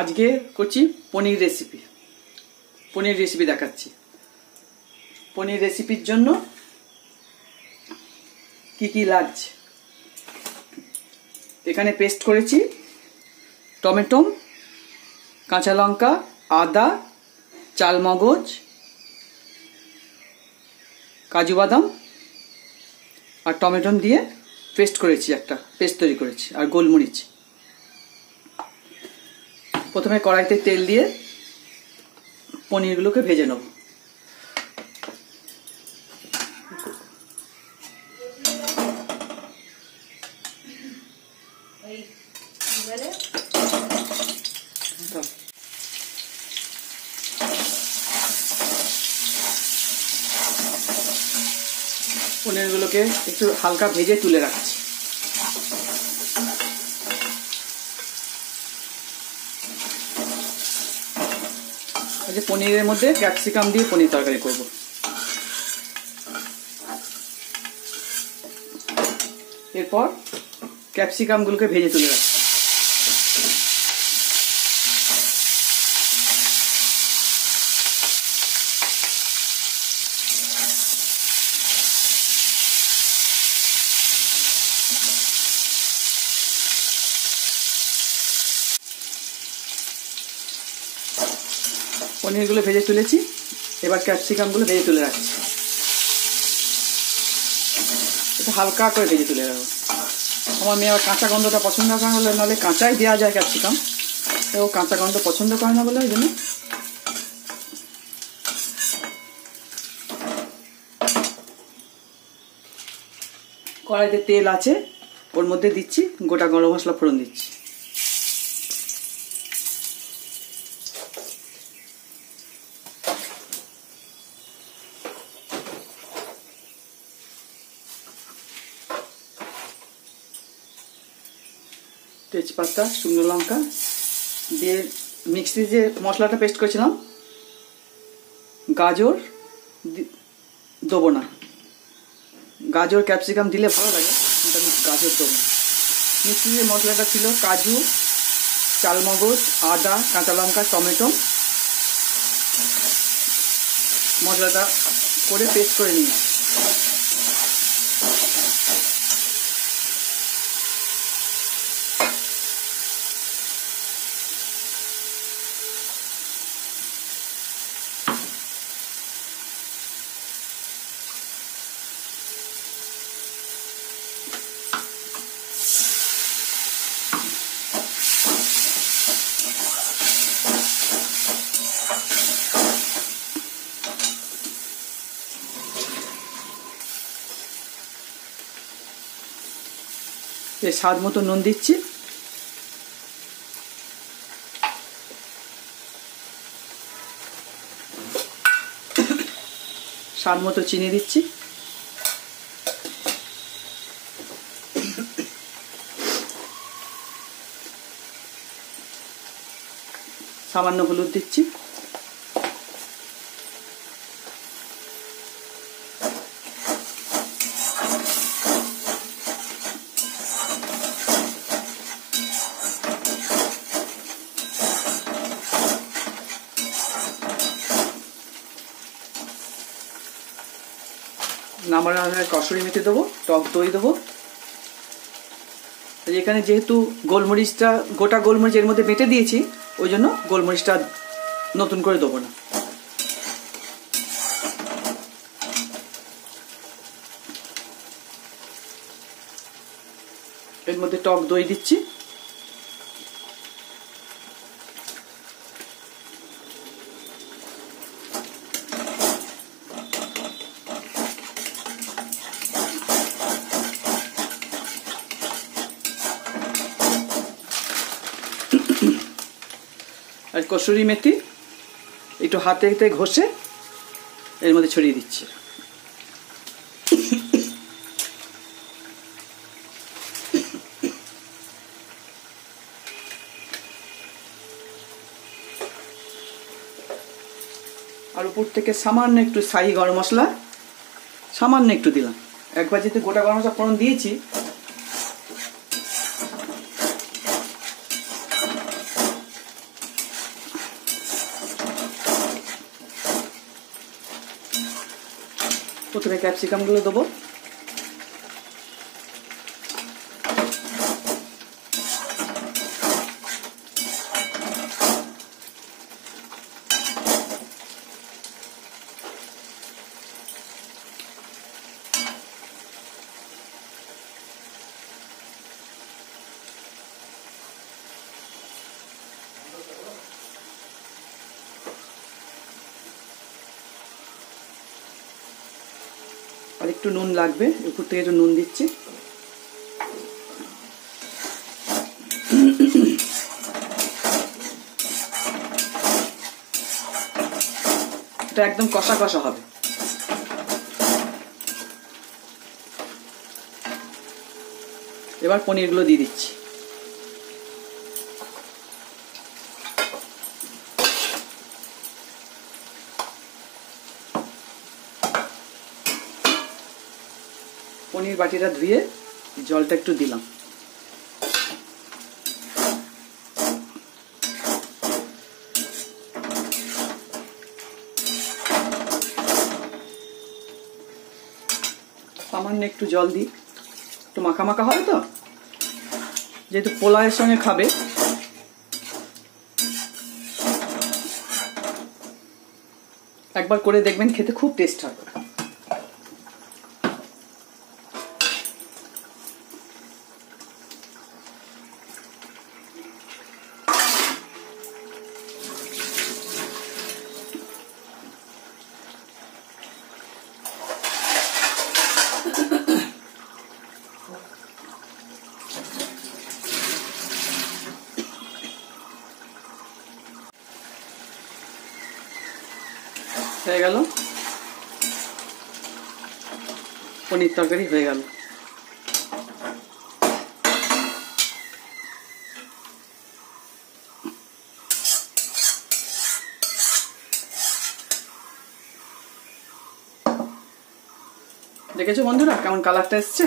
আজকে করছি পনির রেসিপি দেখাচ্ছি। পনির রেসিপির জন্য কি কি লাগছে এখানে পেস্ট করেছি টমেটো, কাঁচা লঙ্কা, আদা, চালমগজ, কাজু বাদাম আর টমেটো দিয়ে পেস্ট করেছি, একটা পেস্ট তৈরি করেছি, আর গোলমরিচ। প্রথমে কড়াইতে তেল দিয়ে পনিরগুলোকে ভেজে নেব। পনিরগুলোকে একটু হালকা ভেজে তুলে রাখছি। পনিরের মধ্যে ক্যাপসিকাম দিয়ে পনির তরকারি করব। এরপর ক্যাপসিকামগুলোকে ভেজে তুলে রাখছি। পনিরগুলো ভেজে তুলেছি, এবার ক্যাপসিকামগুলো ভেজে তুলে রাখছি। এটা হালকা করে ভেজে তুলে রাখবো। আমার মেয়ে আবার কাঁচা গন্ধটা পছন্দ করে না, নাহলে কাঁচাই দেওয়া যায় ক্যাপসিকাম, ও কাঁচা গন্ধ পছন্দ করে না বলে ওই জন্য। কড়াইতে তেল আছে, ওর মধ্যে দিচ্ছি গোটা গরম মশলা ফোড়ন দিচ্ছি। তেজপাতা, শুকনো লঙ্কা দিয়ে মিক্সি যে মশলাটা পেস্ট করেছিলাম, গাজর দেবো না, গাজর ক্যাপসিকাম দিলে ভালো লাগে কিন্তু আমি গাজর দেবো না। মিক্সি যে মশলাটা ছিল কাজু, চালমগজ, আদা, কাঁচা লঙ্কা, টমেটো, মশলাটা করে পেস্ট করে নিই। স্বাদ মতো নুন দিচ্ছি, স্বাদ মতো চিনি দিচ্ছি, সামান্য হলুদ দিচ্ছি, নামানোর আগে কসুরি মেথি দেবো, টক দই দেবো। এখানে যেহেতু গোলমরিচটা গোটা গোলমরিচ এর মধ্যে বেটে দিয়েছি, ওই জন্য গোলমরিচটা নতুন করে দেবো না। এর মধ্যে টক দই দিচ্ছি, আর কসুরি মেথি একটু হাতে ঘষে এর মধ্যে ছড়িয়ে দিচ্ছি। আর উপর থেকে সামান্য একটু শাহি গরম মশলা সামান্য একটু দিলাম। একবার যেহেতু গোটা গরম মশলা ফোড়ন দিয়েছি, প্রথমে ক্যাপসিকামগুলো দেবো। আর একটু নুন লাগবে, উপর থেকে একটু নুন দিচ্ছি। এটা একদম কষা কষা হবে। এবার পনিরগুলো দিয়ে দিচ্ছি। পনির বাটিটা ধুয়ে জলটা একটু দিলাম। সামান্য একটু জল দিই, একটু মাখা মাখা হবে তো, যেহেতু পোলাওয়ের সঙ্গে খাবে। একবার করে দেখবেন, খেতে খুব টেস্ট হয়। হয়ে গেল, পনির তরকারি হয়ে গেল। দেখেছো বন্ধুরা কেমন কালারটা এসছে?